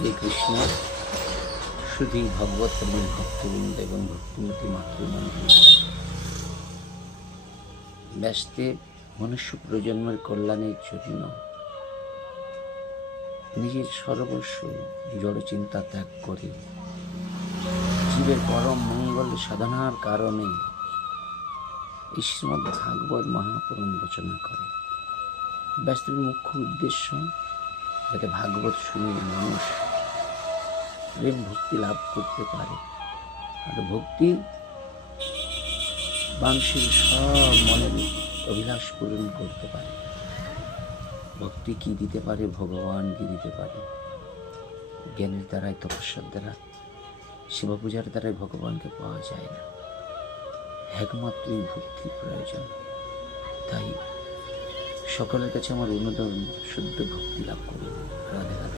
হে কৃষ্ণ, শুধুই ভগবত প্রেমের ভক্তবৃন্দ এবং ভক্তিমতী মাতৃমণ্ডলী, ব্যাসদেব মনুষ্য প্রজন্মের কল্যাণের জন্য নিজের সর্বস্ব জড়চিন্তা ত্যাগ করে জীবের পরম মঙ্গল সাধনার কারণে শ্রীমদ্ ভাগবত মহাপুরাণ রচনা করে। ব্যাসদেবের মুখ্য উদ্দেশ্য যাতে ভাগবত শুনে মানুষ প্রেম ভক্তি লাভ করতে পারে, আর ভক্তি মানুষের সব মনের অভিলাষ পূরণ করতে পারে। ভক্তি কি দিতে পারে? ভগবান কি দিতে পারে? জ্ঞানের দ্বারাই, তপস্যার দ্বারা, শিব পূজার দ্বারাই ভগবানকে পাওয়া যায় না, একমাত্রই ভক্তি প্রয়োজন। তাই সকলের কাছে আমার অনুরোধ, শুদ্ধ ভক্তি লাভ করুন। রাধে রাধে।